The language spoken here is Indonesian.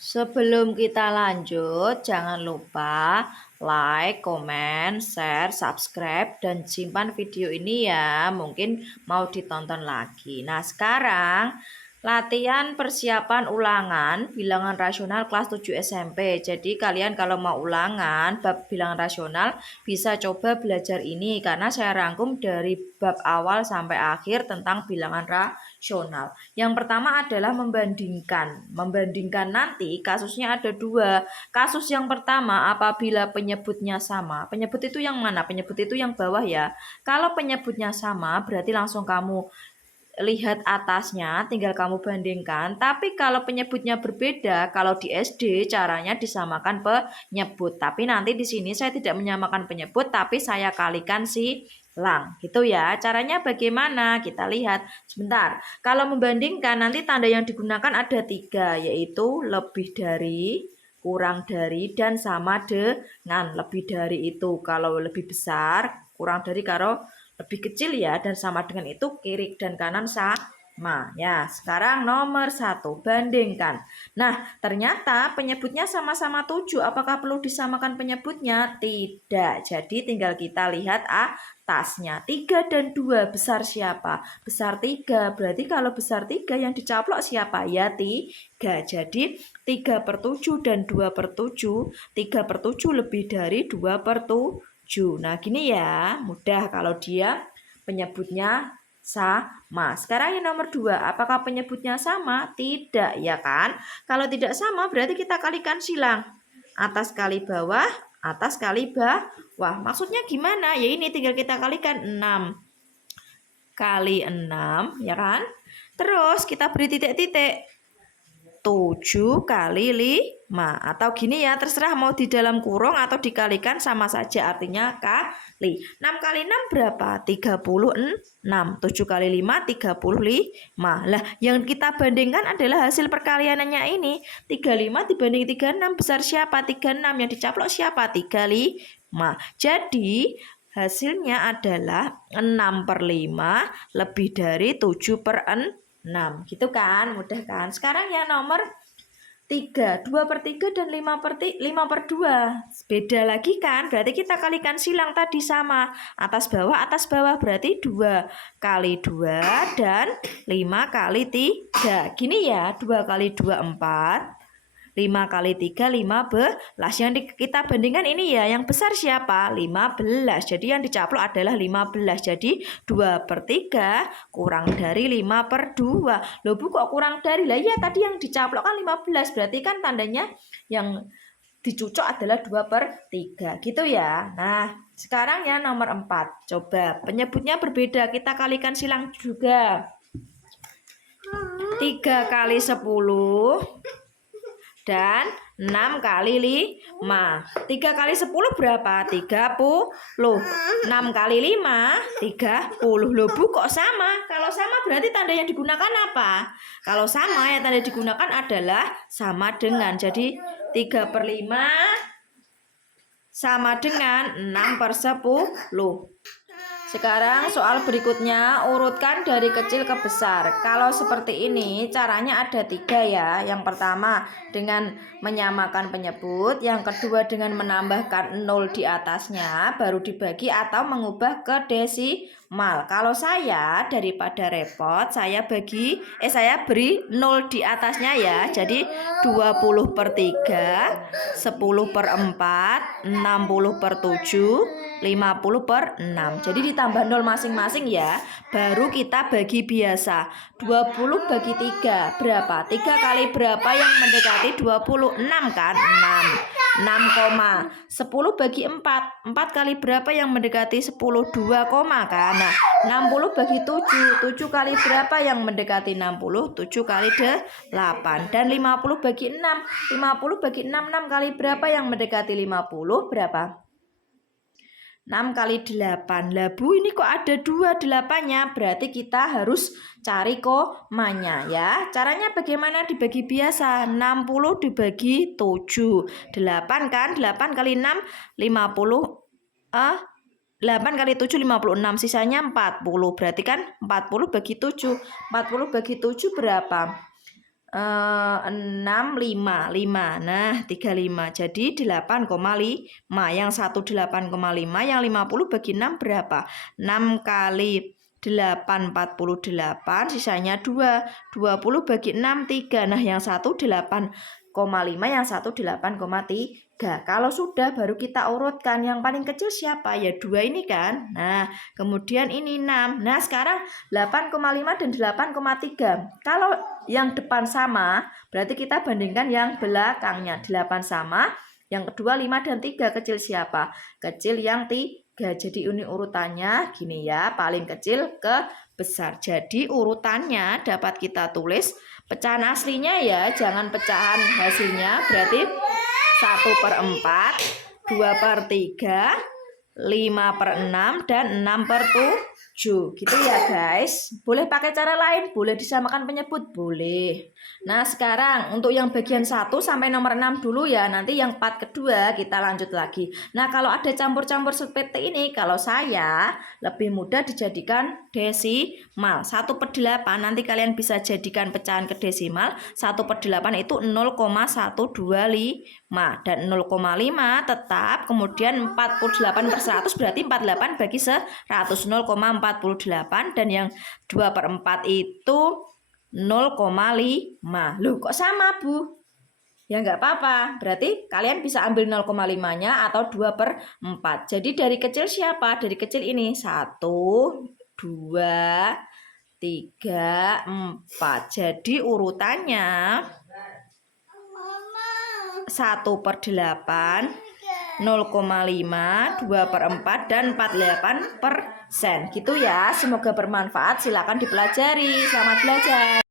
Sebelum kita lanjut, jangan lupa like, komen, share, subscribe, dan simpan video ini ya. Mungkin mau ditonton lagi. Nah, sekarang latihan persiapan ulangan bilangan rasional kelas 7 SMP. Jadi kalian kalau mau ulangan bab bilangan rasional bisa coba belajar ini karena saya rangkum dari bab awal sampai akhir tentang bilangan rasional. Yang pertama adalah membandingkan. Membandingkan nanti kasusnya ada dua. Kasus yang pertama apabila penyebutnya sama. Penyebut itu yang mana? Penyebut itu yang bawah ya. Kalau penyebutnya sama berarti langsung kamu lihat atasnya, tinggal kamu bandingkan. Tapi kalau penyebutnya berbeda, kalau di SD caranya disamakan penyebut. Tapi nanti di sini saya tidak menyamakan penyebut, tapi saya kalikan silang. Gitu ya. Caranya bagaimana? Kita lihat sebentar. Kalau membandingkan, nanti tanda yang digunakan ada 3, yaitu lebih dari, kurang dari, dan sama dengan. Lebih dari itu kalau lebih besar, kurang dari kalau lebih kecil ya, dan sama dengan itu kiri dan kanan sama ya. Sekarang nomor 1 bandingkan. Nah ternyata penyebutnya sama-sama 7. Apakah perlu disamakan penyebutnya? Tidak. Jadi tinggal kita lihat atasnya. 3 dan 2 besar siapa? Besar 3. Berarti kalau besar 3 yang dicaplok siapa? Ya 3. Jadi 3/7 dan 2/7. 3/7 lebih dari 2/7. Nah gini ya, mudah kalau dia penyebutnya sama. Sekarang yang nomor 2, apakah penyebutnya sama? Tidak ya kan? Kalau tidak sama berarti kita kalikan silang. Atas kali bawah, atas kali bawah. Maksudnya gimana? Ya ini tinggal kita kalikan 6 kali 6 ya kan? Terus kita beri titik-titik. 7 kali 5 atau gini ya, terserah mau di dalam kurung atau dikalikan sama saja, artinya kali. 6 kali 6 berapa? 36. 7 kali 5 35. Lah yang kita bandingkan adalah hasil perkalianannya ini. 35 dibanding 36 besar siapa? 36. Yang dicaplok siapa? 35. Jadi hasilnya adalah 6/5 lebih dari 7/6. Gitu kan, mudah kan? Sekarang ya nomor 3, 2/3 dan 5/2. Beda lagi kan? Berarti kita kalikan silang tadi sama. Atas bawah berarti 2 kali 2 dan 5 kali 3. Gini ya, 2 kali 2 4. 5 kali 3 15. Yang kita bandingkan ini ya, yang besar siapa? 15. Jadi yang dicaplok adalah 15. Jadi 2/3 kurang dari 5/2. Loh Bu, kok kurang dari? Lah iya tadi yang dicaplok kan 15. Berarti kan tandanya yang dicucok adalah 2/3. Gitu ya. Nah sekarang ya nomor 4. Coba penyebutnya berbeda, kita kalikan silang juga. 3 kali 10 dan 6 kali 5. 3 kali 10 berapa? 30. 6 kali 5 30. Loh Bu, kok sama? Kalau sama berarti tanda yang digunakan apa? Kalau sama yang tanda digunakan adalah sama dengan. Jadi 3/5 sama dengan 6/10. Sekarang soal berikutnya, urutkan dari kecil ke besar. Kalau seperti ini caranya ada 3 ya. Yang pertama dengan menyamakan penyebut, yang kedua dengan menambahkan 0 di atasnya baru dibagi atau mengubah ke desimal. Kalau saya daripada repot, saya beri 0 di atasnya ya. Jadi 20/3, 10/4, 60/7, 50/6. Jadi ditambah 0 masing-masing ya. Baru kita bagi biasa. 20 bagi 3 berapa? 3 kali berapa yang mendekati 26 kan? 6. 6, 10 bagi 4. 4 kali berapa yang mendekati 10? 2, kan? Nah 60 bagi 7. 7 kali berapa yang mendekati 60? 7 kali 8. Dan 50 bagi 6. 50 bagi 6. 6 kali berapa yang mendekati 50? Berapa? 6 kali 8. Lah Bu, ini kok ada 2 8-nya? Berarti kita harus cari komanya ya. Caranya bagaimana? Dibagi biasa. 60 dibagi 7. 8 kan? 8 kali 6 50. 8 kali 7 56. Sisanya 40. Berarti kan 40 bagi 7. 40 bagi 7 berapa? 6, 5. Nah, 35. Jadi 8,5. Yang 1 8,5, yang 50 bagi 6 berapa? 6 kali 8, 48, sisanya 2. 20 bagi 6, 3. Nah, yang 1 8,5, yang 1 8,3. Kalau sudah baru kita urutkan. Yang paling kecil siapa? Ya 2 ini kan. Nah, kemudian ini 6. Nah, sekarang 8,5 dan 8,3. Kalau yang depan sama, berarti kita bandingkan yang belakangnya. 8 sama, yang kedua 5 dan 3. Kecil siapa? Kecil yang 3. Jadi ini urutannya gini ya, paling kecil ke besar. Jadi urutannya dapat kita tulis pecahan aslinya ya, jangan pecahan hasilnya. Berarti 1/4, 2/3, 5/6, dan 6/7. Gitu ya guys. Boleh pakai cara lain, boleh disamakan penyebut, boleh. Nah, sekarang untuk yang bagian 1 sampai nomor 6 dulu ya. Nanti yang part kedua kita lanjut lagi. Nah, kalau ada campur-campur seperti ini, kalau saya lebih mudah dijadikan desimal. 1/8 nanti kalian bisa jadikan pecahan ke desimal. 1/8 itu 0,125. Dan 0,5 tetap. Kemudian 48/100 berarti 48 bagi 100. 0,48. Dan yang 2/4 itu 0,5. Loh, kok sama, Bu? Ya nggak apa-apa. Berarti kalian bisa ambil 0,5-nya atau 2/4. Jadi dari kecil siapa? Dari kecil ini. 1, 2, 3, 4. Jadi urutannya 1/8, 0,5, 2/4, dan 48%. Gitu ya. Semoga bermanfaat. Silakan dipelajari. Selamat belajar.